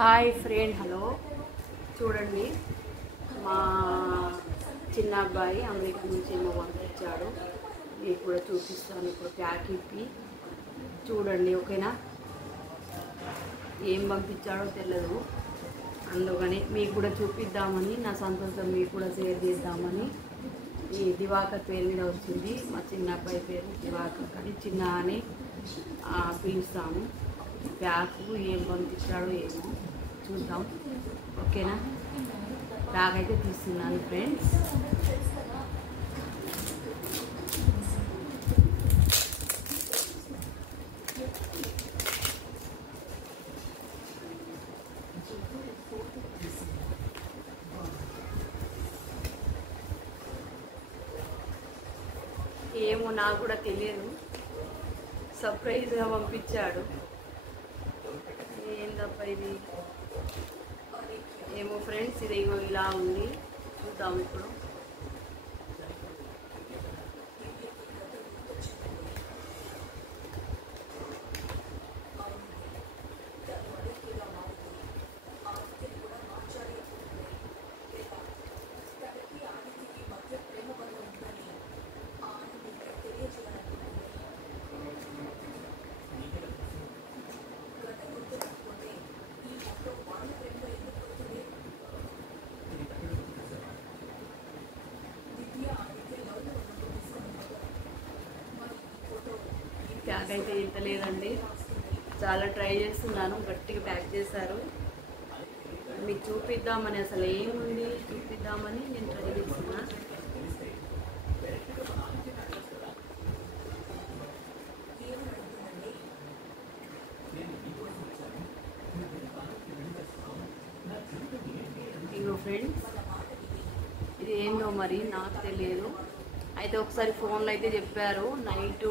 Hi friend, hello. చూడండి, మా చిన్న అబ్బాయి అమెరికా నుంచి ఏమో పంపించాడు. మీకు కూడా చూపిస్తాను. ఇప్పుడు ప్యాక్ ఇప్పి చూడండి, ఓకేనా? ఏం పంపించాడో తెలియదు, అందుకని మీకు కూడా చూపిద్దామని, నా సంతోషం మీకు కూడా షేర్ చేద్దామని. ఈ దివాకర్ పేరు మీద వచ్చింది. మా చిన్న అబ్బాయి పేరు దివాకర్, కానీ చిన్న అని పిలుస్తాము. బ్యాగ్ ఏం పంపించాడో ఏమో చూద్దాం, ఓకేనా? బ్యాగ్ అయితే తీస్తున్నాను ఫ్రెండ్స్. ఏమో నాకు కూడా తెలియదు, సర్ప్రైజ్గా పంపించాడు. ఏందబ్బా ఇది? ఏమో ఫ్రెండ్స్, ఇది ఇలా ఉంది, చూద్దాం ఇప్పుడు. ప్యాక్ అయితే ఇంత లేదండి, చాలా ట్రై చేస్తున్నాను, గట్టిగా ప్యాక్ చేశారు. మీకు చూపిద్దామని, అసలు ఏముంది చూపిద్దామని నేను ట్రై చేస్తున్నా. ఇగో ఫ్రెండ్స్, ఇది ఏందో మరి నాకు తెలియదు. అయితే ఒకసారి ఫోన్లో అయితే చెప్పారు, నైటు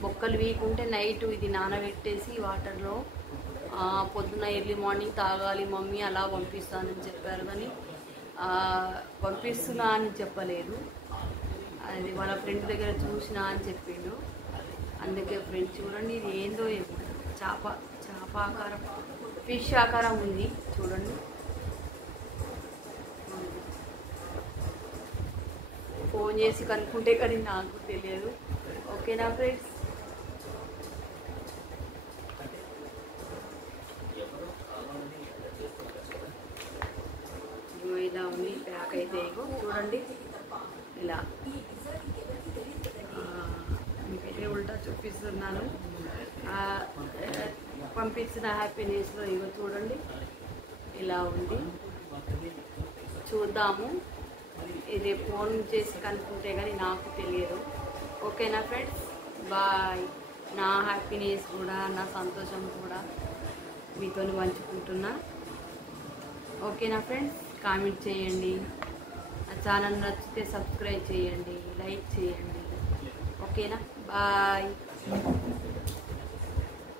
బొక్కలు వీక్ ఉంటే నైటు ఇది నానబెట్టేసి వాటర్లో పొద్దున ఎర్లీ మార్నింగ్ తాగాలి మమ్మీ, అలా పంపిస్తానని చెప్పారు. కానీ పంపిస్తున్నా అని చెప్పలేదు, అది వాళ్ళ ఫ్రెండ్ దగ్గర చూసినా అని చెప్పిండు. అందుకే ఫ్రెండ్ చూడండి, ఇది ఏందో ఏమో, చేప ఆకారం, ఫిష్ ఆకారం ఉంది చూడండి. ఫోన్ చేసి కనుక్కుంటే కానీ నాకు తెలియదు, ఓకేనా ఫ్రెండ్స్? ఇలా ఉంది ప్యాక్ అయితే, చూడండి ఇలా. మీకైతే ఉల్టా చూపిస్తున్నాను, పంపించిన హ్యాపీనెస్లో. ఇగో చూడండి, ఇలా ఉంది. చూద్దాము, ఇది ఫోన్ చేసి కనుక్కుంటే కానీ నాకు తెలియదు, ఓకేనా ఫ్రెండ్స్? బాయ్. నా హ్యాపీనెస్ కూడా, నా సంతోషం కూడా మీతో పంచుకుంటున్నా, ఓకేనా ఫ్రెండ్స్? కామెంట్ చేయండి, నా ఛానల్ నచ్చితే సబ్స్క్రైబ్ చేయండి, లైక్ చేయండి, ఓకేనా? బాయ్.